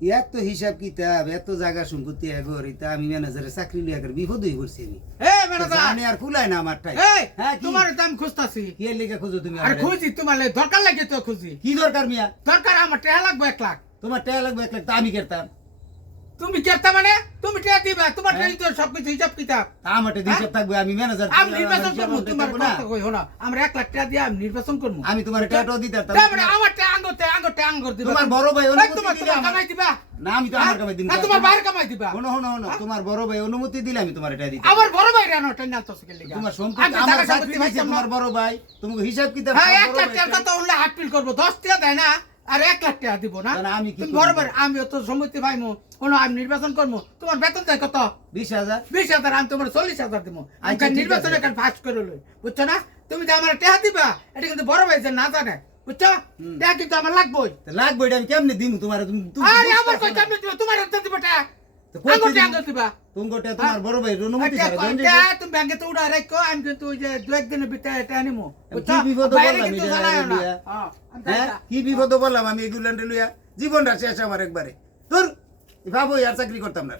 এত হিসাব কিতাব এত জায়গা সম্পত্তি এগোরিতা আমি ম্যানেজারের চাকরি লিয়া করে বিপদ হয়ে পড়ছি আমি এই ম্যানেজার জানি আর কুলায় না আমার টাই এই হ্যাঁ কি তোমার দাম খুঁজতাছি কি এর লিগে খুঁজো তুমি আর আমারে? খুঁজি তোমার লাগে দরকার লাগে তো খুঁজি কি দরকার মিয়া দরকার আমার টাকা লাগবে 1 লাখ তোমার টাকা লাগবে 1 লাখ তা আমি কেরতাম তুমি কেতা মানে তুমি টাকা দিবা তোমার টাকা তো সবকিছু হিসাব কিতাব তা আমার টাকা হিসাব থাকবে আমি ম্যানেজার আমি নির্বাচন করবো তোমার কথা কই হলো আমরা 1 লাখ টাকা দিয়ে আমি নির্বাচন করবো আমি তোমার টাকাটাও দিতে পারতাম তারপরে আমার টাকা আঙ্গুর দিবা তোমার বড় ভাই এই অনুমতি তোমার দিলে আমার- কামাই দিবা না আমি তো আমার কামাই দিন না তোমার বাইরে কামাই দিবা শোনো শোনো শোনো তোমার বড় ভাই অনুমতি দিলে আমি তোমার টাকা দিতে আমার বড় ভাই রানো টেন না তো সকে লাগা তোমার সম্পত্তি আমার চাকরি দিয়েছে তোমার বড় ভাই তোমাকে হিসাব কিতাব হ্যাঁ সব 1 লাখ বড় টাকা ভাই। তো উল্লা হাটপিল করবো 10 টাকা দেয় না আর 1 লাখ টাকা দিব না তাহলে আমি কি তুমি করবো? বড় ভাই আমি তো সম্মতি ভাই মু কোন আমি নির্বাচন করবো তোমার বেতন দেয় কত 20,000 20,000 আমি তোমার 40,000 দিব আমি আচ্ছা, ঠিক নির্বাচন আছে। এখানে পাস করে লই বুঝছো না তুমি তো আমার টাকা দিবা এটা কিন্তু বড় ভাই যে না জানে বুঝছো টাকা কিন্তু আমার লাগবেই তা লাগবে এটা আমি কেমনে দিমু তোমার তুমি আরে আমার কই কেমনে দিব তোমার হাতে দিব টাকা তো কই আঙ্গুর দিমু? টাকা দিবা তোমার তোমার বড় ভাই অনুমতি আচ্ছা, ছাড়া দেন যে- টাকা তুমি ব্যাংকে তো উড়া রাখো আমি কিন্তু ওই যে 2-1 দিনের ভিতরে এটা আনিমু বুঝছো কি বিপদ বাইরে বললাম কিন্তু এটা জানায়ও না লইয়া? হ্যাঁ আমি হ্যাঁ যাইতা। কি বিপদ বললাম আমি এগুলো লইয়া জীবনটা শেষ আমার একবারে তোর ভাবো আর চাকরি করতাম না